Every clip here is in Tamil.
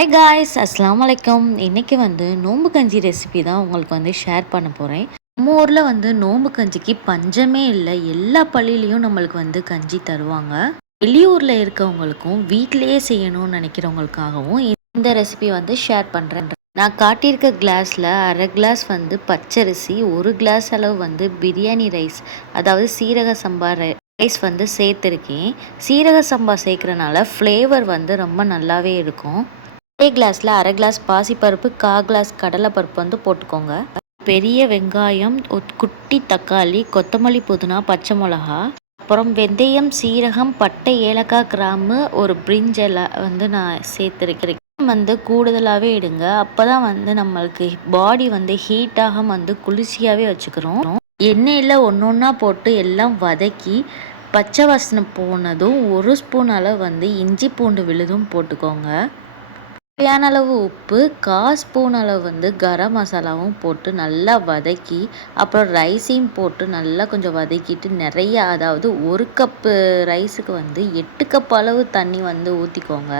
ஹாய் காய்ஸ், அஸ்ஸலாமு அலைக்கும். இன்றைக்கி நோம்பு கஞ்சி ரெசிபி தான் உங்களுக்கு ஷேர் பண்ண போகிறேன். நம்ம ஊரில் நோம்பு கஞ்சிக்கு பஞ்சமே இல்லை. எல்லா பள்ளியிலையும் நம்மளுக்கு கஞ்சி தருவாங்க. வெளியூரில் இருக்கவங்களுக்கும் வீட்டிலையே செய்யணும்னு நினைக்கிறவங்களுக்காகவும் இந்த ரெசிபி ஷேர் பண்ணுறேன். நான் காட்டியிருக்க கிளாஸில் அரை கிளாஸ் பச்சரிசி, ஒரு கிளாஸ் அளவு பிரியாணி ரைஸ், அதாவது சீரக சம்பா ரைஸ் சேர்த்துருக்கேன். சீரக சம்பா சேர்க்குறனால ஃப்ளேவர் ரொம்ப நல்லாவே இருக்கும். அதே கிளாஸில் அரை கிளாஸ் பாசிப்பருப்பு, கிளாஸ் கடலைப்பருப்பு போட்டுக்கோங்க. பெரிய வெங்காயம், குட்டி தக்காளி, கொத்தமல்லி, புதினா, பச்சை மிளகா, அப்புறம் வெந்தயம், சீரகம், பட்டை, ஏலக்காய், கிராம்பு, ஒரு பிரிஞ்சலை நான் சேர்த்துருக்கிறேன். கூடுதலாகவே இடுங்க. அப்போ தான் நம்மளுக்கு பாடி ஹீட்டாக குளிர்ச்சியாகவே வச்சுக்கிறோம். எண்ணெயில் ஒன்று ஒன்றா போட்டு எல்லாம் வதக்கி பச்சை வாசனை போனதும் ஒரு ஸ்பூன் அளவு இஞ்சி பூண்டு விழுதும் போட்டுக்கோங்க. தேவையான அளவு உப்பு, 1/4 ஸ்பூன் அளவு கரம் மசாலாவும் போட்டு நல்லா வதக்கி, அப்புறம் ரைஸையும் போட்டு நல்லா கொஞ்சம் வதக்கிட்டு நிறைய, அதாவது 1 கப்பு ரைஸுக்கு 8 கப் அளவு தண்ணி ஊற்றிக்கோங்க.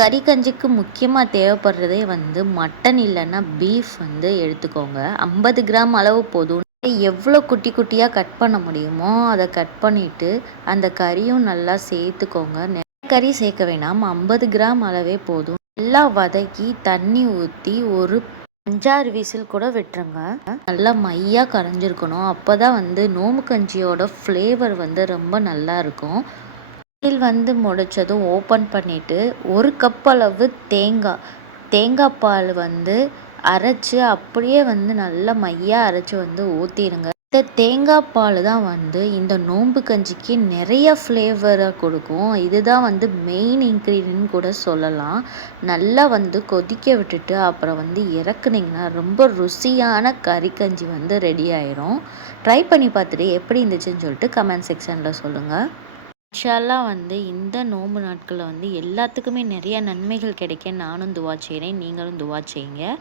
கறி கஞ்சிக்கு முக்கியமாக தேவைப்படுறதே மட்டன் இல்லைன்னா பீஃப் எடுத்துக்கோங்க. 50 கிராம் அளவு போதும். எவ்வளோ குட்டி குட்டியாக கட் பண்ண முடியுமோ அதை கட் பண்ணிவிட்டு அந்த கறியும் நல்லா சேர்த்துக்கோங்க. நிறைய கறி சேர்க்க வேணாம், 50 கிராம் அளவே போதும். நல்லா வதக்கி தண்ணி ஊற்றி ஒரு 5-6 விசில் கூட விட்டுருங்க. நல்லா மையாக கரைஞ்சிருக்கணும். அப்போ தான் நோம்பு கஞ்சியோட ஃப்ளேவர் ரொம்ப நல்லா இருக்கும். விசில் முடிச்சதும் ஓப்பன் பண்ணிவிட்டு 1 கப் அளவு தேங்காய் பால் அரைச்சி அப்படியே நல்லா மையாக அரைச்சி ஊற்றிடுங்க. இந்த தேங்காய் பால் தான் இந்த நோம்பு கஞ்சிக்கு நிறைய ஃப்ளேவரை கொடுக்கும். இதுதான் மெயின் இன்க்ரீடியன்ட் கூட சொல்லலாம். நல்லா கொதிக்க விட்டுட்டு அப்புறம் இறக்குனிங்கன்னா ரொம்ப ருசியான கறி கஞ்சி ரெடி ஆயிரும். ட்ரை பண்ணி பார்த்துட்டு எப்படி இருந்துச்சுன்னு சொல்லிட்டு கமெண்ட் செக்ஷனில் சொல்லுங்கள். இன்ஷா இந்த நோம்பு நாட்களில் எல்லாத்துக்குமே நிறைய நன்மைகள் கிடைக்க நானும் துவா செய்கிறேன். நீங்களும் துவா செய்யுங்க.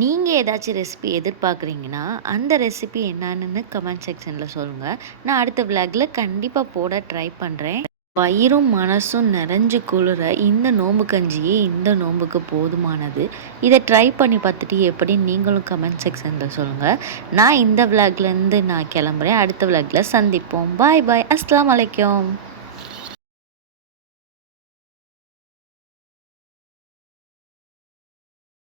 நீங்கள் ஏதாச்சும் ரெசிபி எதிர்பார்க்குறீங்கன்னா அந்த ரெசிபி என்னன்னு கமெண்ட் செக்ஷனில் சொல்லுங்கள். நான் அடுத்த விளாகில் கண்டிப்பாக போட ட்ரை பண்ணுறேன். வயிறும் மனசும் நிறைஞ்சு குளிர இந்த நோம்பு கஞ்சியே இந்த நோம்புக்கு போதுமானது. இதை ட்ரை பண்ணி பார்த்துட்டு எப்படி நீங்களும் கமெண்ட் செக்ஷனில் சொல்லுங்கள். நான் இந்த விளாக்லேருந்து நான் கிளம்புறேன். அடுத்த விளாகில் சந்திப்போம். பாய் பாய். அஸ்ஸலாமு அலைக்கும்.